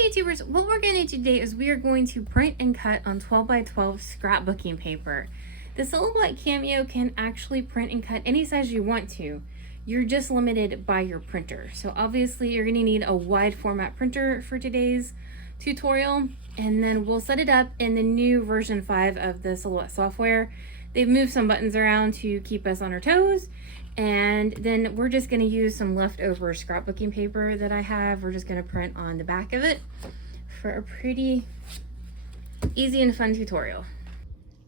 Hello YouTubers, what we're going to do today is we are going to print and cut on 12x12 scrapbooking paper. The Silhouette Cameo can actually print and cut any size you want to. You're just limited by your printer. So obviously you're going to need a wide format printer for today's tutorial, and then we'll set it up in the new version 5 of the Silhouette software. They've moved some buttons around to keep us on our toes. And then we're just going to use some leftover scrapbooking paper that I have. We're just going to print on the back of it for a pretty easy and fun tutorial.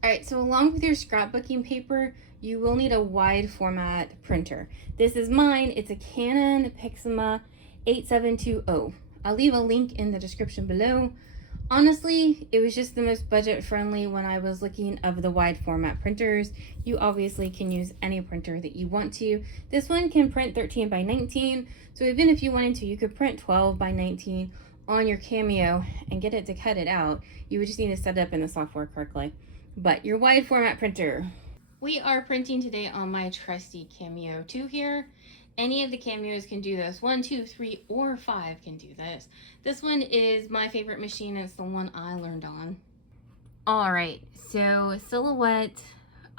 Alright, so along with your scrapbooking paper, you will need a wide format printer. This is mine. It's a Canon Pixma 8720. I'll leave a link in the description below. Honestly, it was just the most budget friendly when I was looking of the wide format printers. You obviously can use any printer that you want to. This one can print 13 by 19, so even if you wanted to, you could print 12 by 19 on your Cameo and get it to cut it out. You would just need to set it up in the software correctly. But your wide format printer. We are printing today on my trusty Cameo 2 here. Any of the Cameos can do this. 1, 2, 3, or 5 can do this. This one is my favorite machine. It's the one I learned on. Alright, so Silhouette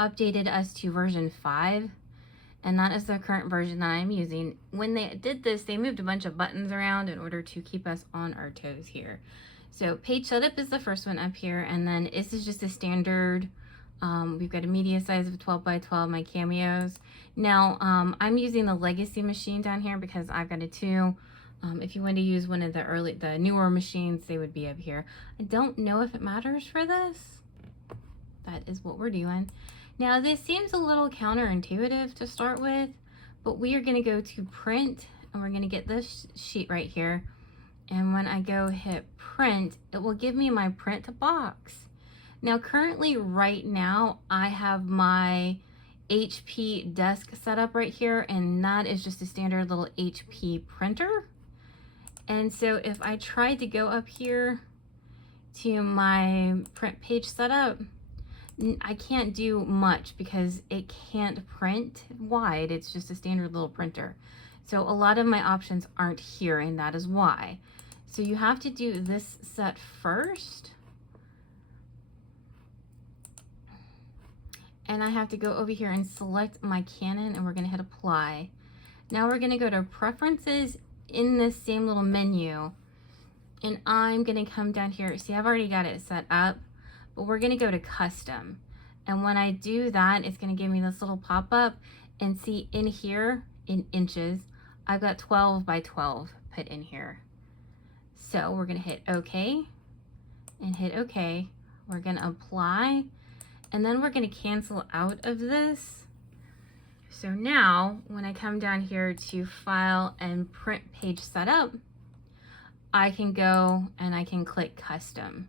updated us to version 5, and that is the current version that I'm using. When they did this, they moved a bunch of buttons around in order to keep us on our toes here. So page setup is the first one up here, and then this is just a standard. We've got a media size of 12 by 12, my Cameos. Now, I'm using the legacy machine down here because I've got a 2. If you want to use one of the newer machines, they would be up here. I don't know if it matters for this. That is what we're doing. Now, this seems a little counterintuitive to start with, but we are going to go to print, and we're going to get this sheet right here. And when I go hit print, it will give me my print box. Now currently right now I have my HP desk set up right here, and that is just a standard little HP printer. And so if I tried to go up here to my print page setup, I can't do much because it can't print wide. It's just a standard little printer. So a lot of my options aren't here, and that is why. So you have to do this set first. And I have to go over here and select my Canon, and we're going to hit apply. Now we're going to go to preferences in this same little menu, and I'm going to come down here. See, I've already got it set up, but we're going to go to custom. And when I do that, it's going to give me this little pop-up, and see in here in inches, I've got 12 by 12 put in here. So we're going to hit OK and hit OK. We're going to apply. And then we're going to cancel out of this. So now when I come down here to file and print page setup, I can go and I can click custom.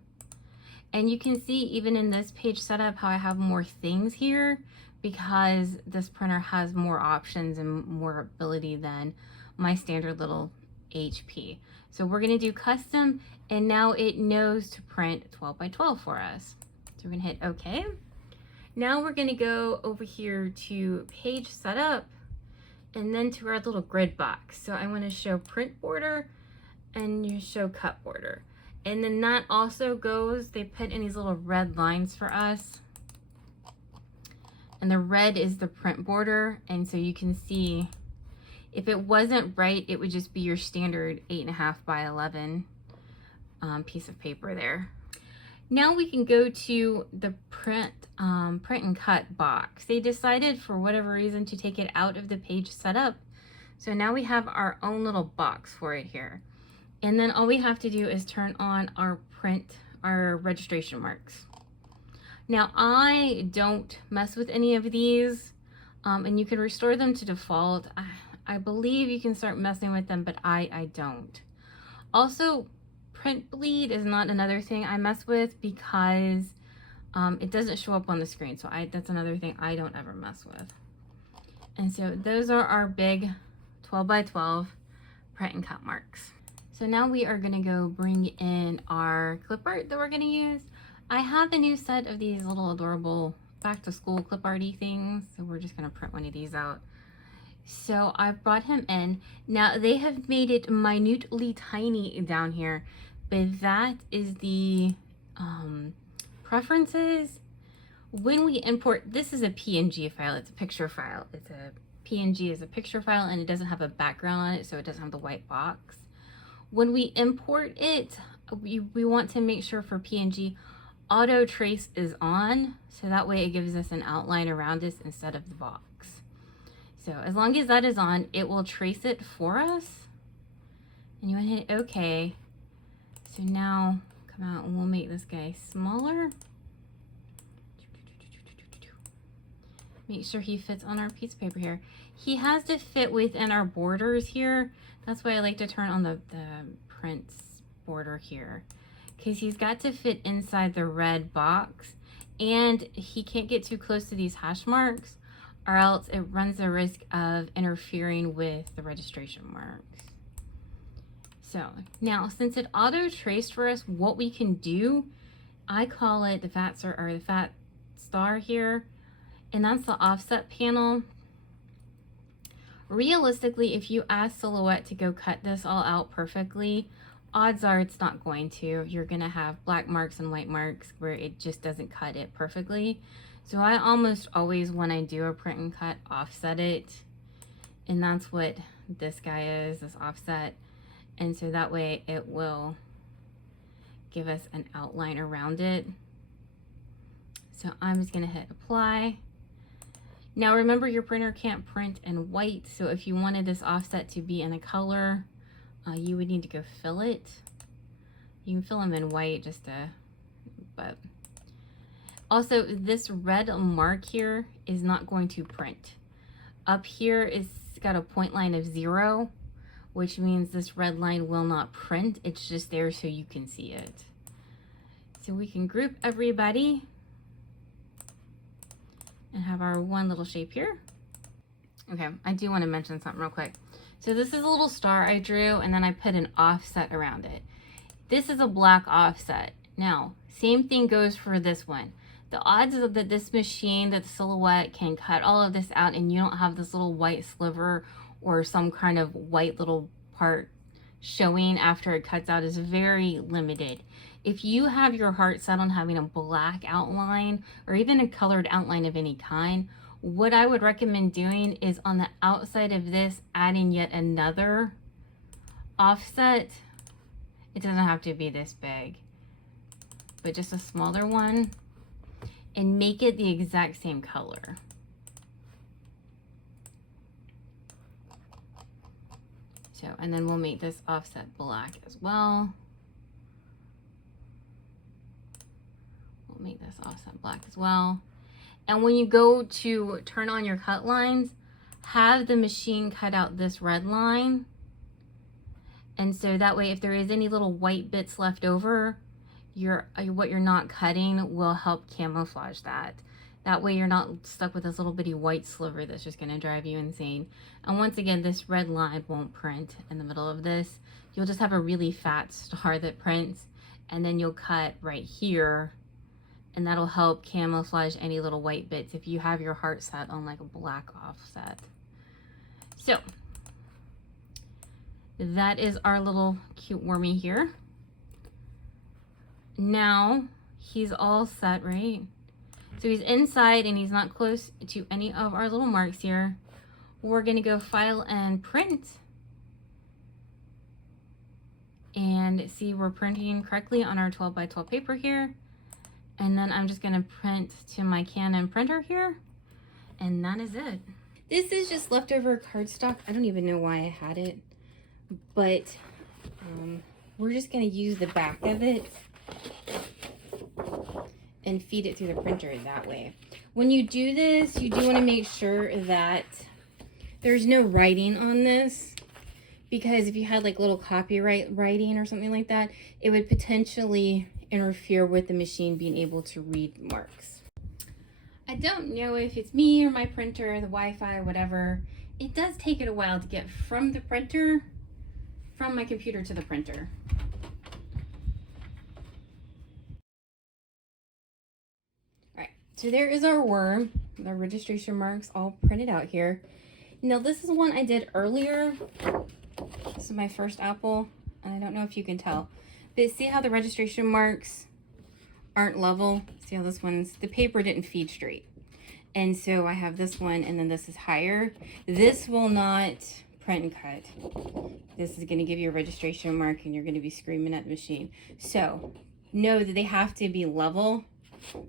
And you can see even in this page setup how I have more things here because this printer has more options and more ability than my standard little HP. So we're going to do custom, and now it knows to print 12 by 12 for us. So we're going to hit OK. Now we're going to go over here to page setup and then to our little grid box. So I want to show print border and you show cut border. And then that also goes, they put in these little red lines for us. And the red is the print border. And so you can see if it wasn't right, it would just be your standard 8.5 by 11 piece of paper there. Now we can go to the print and cut box. They decided for whatever reason to take it out of the page setup. So now we have our own little box for it here. And then all we have to do is turn on our registration marks. Now I don't mess with any of these, and you can restore them to default. I believe you can start messing with them, but I don't. Also, print bleed is not another thing I mess with because it doesn't show up on the screen. So that's another thing I don't ever mess with. And so those are our big 12 by 12 print and cut marks. So now we are going to go bring in our clip art that we're going to use. I have a new set of these little adorable back to school clip arty things. So we're just going to print one of these out. So I've brought him in. Now they have made it minutely tiny down here, but that is the preferences. When we import, this is a PNG file, it's a picture file. It's a PNG is a picture file, and it doesn't have a background on it, so it doesn't have the white box. When we import it, we want to make sure for PNG, auto trace is on, so that way it gives us an outline around us instead of the box. So as long as that is on, it will trace it for us. And you want to hit OK. So now come out and we'll make this guy smaller. Make sure he fits on our piece of paper here. He has to fit within our borders here. That's why I like to turn on the print border here, because he's got to fit inside the red box, and he can't get too close to these hash marks, or else it runs the risk of interfering with the registration marks. So now, since it auto traced for us, what we can do, I call it the fat star here, and that's the offset panel. Realistically, if you ask Silhouette to go cut this all out perfectly, odds are it's not going to. You're gonna have black marks and white marks where it just doesn't cut it perfectly. So I almost always, when I do a print and cut, offset it. And that's what this guy is, this offset. And so that way it will give us an outline around it. So I'm just gonna hit apply. Now remember, your printer can't print in white, so if you wanted this offset to be in a color, you would need to go fill it. You can fill them in white just to, but also this red mark here is not going to print. Up here it's got a point line of 0, which means this red line will not print. It's just there so you can see it. So we can group everybody and have our one little shape here. Okay, I do want to mention something real quick. So this is a little star I drew, and then I put an offset around it. This is a black offset. Now, same thing goes for this one. The odds of that this machine, that the Silhouette, can cut all of this out and you don't have this little white sliver or some kind of white little part showing after it cuts out is very limited. If you have your heart set on having a black outline or even a colored outline of any kind, what I would recommend doing is on the outside of this, adding yet another offset. It doesn't have to be this big, but just a smaller one, and make it the exact same color. So, and then we'll make this offset black as well. We'll make this offset black as well. And when you go to turn on your cut lines, have the machine cut out this red line. And so that way, if there is any little white bits left over, what you're not cutting will help camouflage that. That way you're not stuck with this little bitty white sliver that's just gonna drive you insane. And once again, this red line won't print in the middle of this. You'll just have a really fat star that prints, and then you'll cut right here, and that'll help camouflage any little white bits if you have your heart set on like a black offset. So that is our little cute wormy here. Now he's all set, right? So he's inside and he's not close to any of our little marks here. We're gonna go file and print and see we're printing correctly on our 12 by 12 paper here. And then I'm just gonna print to my Canon printer here, and that is it. This is just leftover cardstock. I don't even know why I had it, but we're just gonna use the back of it and feed it through the printer that way. When you do this, you do wanna make sure that there's no writing on this, because if you had like little copyright writing or something like that, it would potentially interfere with the machine being able to read marks. I don't know if it's me or my printer, the Wi-Fi, whatever. It does take it a while to get from the printer, from my computer to the printer. All right, so there is our worm, the registration marks all printed out here. Now this is one I did earlier. This is my first apple, and I don't know if you can tell, But see how the registration marks aren't level? See how this one's, the paper didn't feed straight. And so I have this one, and then this is higher. This will not print and cut. This is going to give you a registration mark, and you're going to be screaming at the machine. So know that they have to be level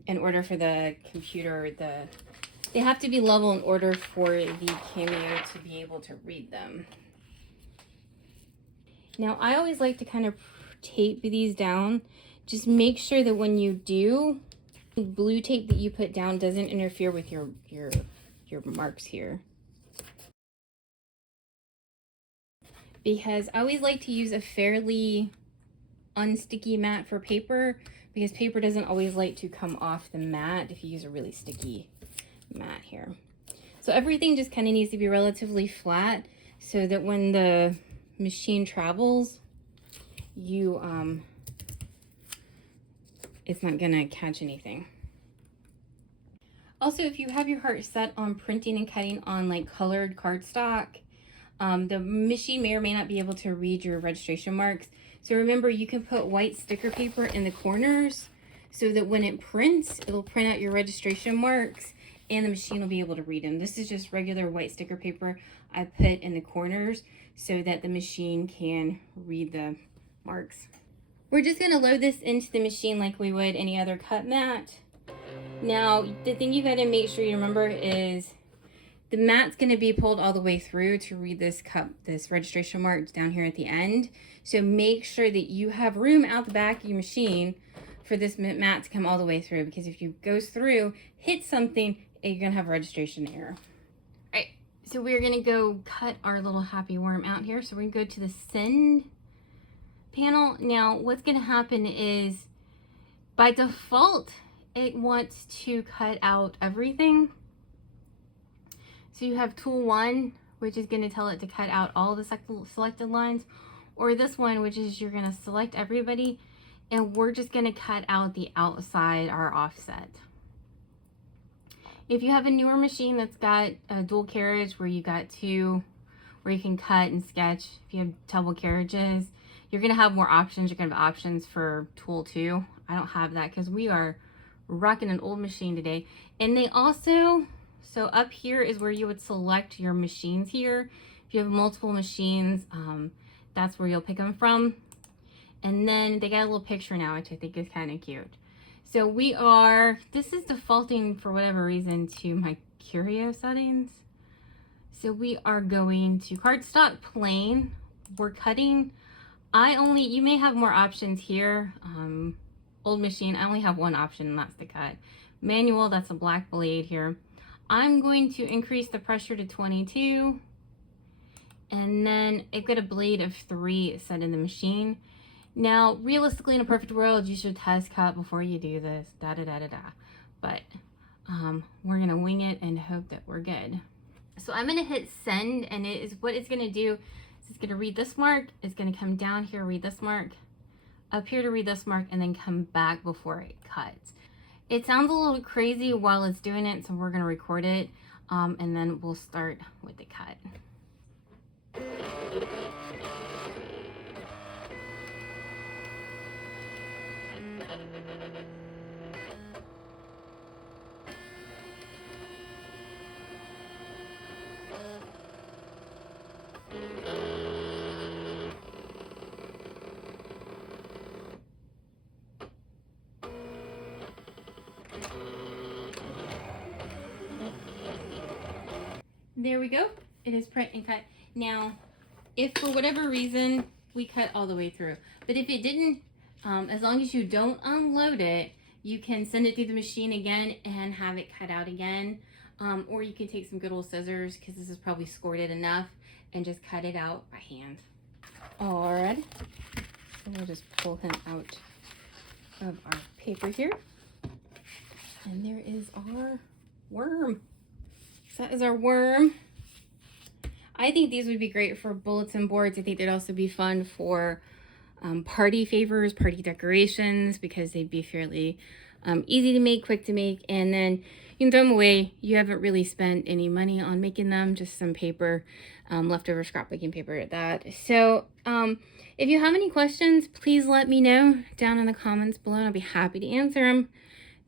in order for the computer, they have to be level in order for the Cameo to be able to read them. Now I always like to kind of tape these down. Just make sure that when you do, the blue tape that you put down doesn't interfere with your marks here. Because I always like to use a fairly unsticky mat for paper, because paper doesn't always like to come off the mat if you use a really sticky mat here. So everything just kind of needs to be relatively flat so that when the machine travels, you it's not gonna catch anything. Also, if you have your heart set on printing and cutting on like colored cardstock, the machine may or may not be able to read your registration marks. So remember, you can put white sticker paper in the corners so that when it prints, it'll print out your registration marks and the machine will be able to read them. This is just regular white sticker paper I put in the corners so that the machine can read the marks. We're just gonna load this into the machine like we would any other cut mat. Now, the thing you gotta make sure you remember is the mat's gonna be pulled all the way through to read this registration mark down here at the end. So make sure that you have room out the back of your machine for this mat to come all the way through, because if you goes through, hit something, you're gonna have a registration error. All right, so we're gonna go cut our little happy worm out here. So we're gonna go to the send panel. Now, what's gonna happen is by default, it wants to cut out everything. So you have tool 1, which is going to tell it to cut out all the selected lines, or this one, which is you're going to select everybody, and we're just going to cut out the outside, our offset. If you have a newer machine that's got a dual carriage where you got two, where you can cut and sketch, if you have double carriages, you're going to have more options. You're going to have options for tool 2. I don't have that because we are rocking an old machine today. And they also, so up here is where you would select your machines here. If you have multiple machines, that's where you'll pick them from. And then they got a little picture now, which I think is kind of cute. So we are, this is defaulting for whatever reason to my Curio settings. So we are going to cardstock plain. We're cutting, you may have more options here. Old machine, I only have one option, and that's the cut. Manual, that's a black blade here. I'm going to increase the pressure to 22. And then I've got a blade of 3 set in the machine. Now, realistically, in a perfect world, you should test cut before you do this, But we're gonna wing it and hope that we're good. So I'm gonna hit send, and what it's gonna do is it's gonna read this mark, it's gonna come down here, read this mark, up here to read this mark, and then come back before it cuts. It sounds a little crazy while it's doing it, so we're gonna record it, and then we'll start with the cut. There we go. It is print and cut. Now, if for whatever reason we cut all the way through, but if it didn't, as long as you don't unload it, you can send it through the machine again and have it cut out again. Or you can take some good old scissors, because this is probably scored it enough, and just cut it out by hand. All right. So we'll just pull him out of our paper here. And there is our worm. So that is our worm. I think these would be great for bulletin boards. I think they'd also be fun for party favors, party decorations, because they'd be fairly easy to make, quick to make, and then you can throw them away. You haven't really spent any money on making them, just some paper, leftover scrapbooking paper at that. So If you have any questions, please let me know down in the comments below. I'll be happy to answer them.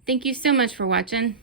Thank you so much for watching.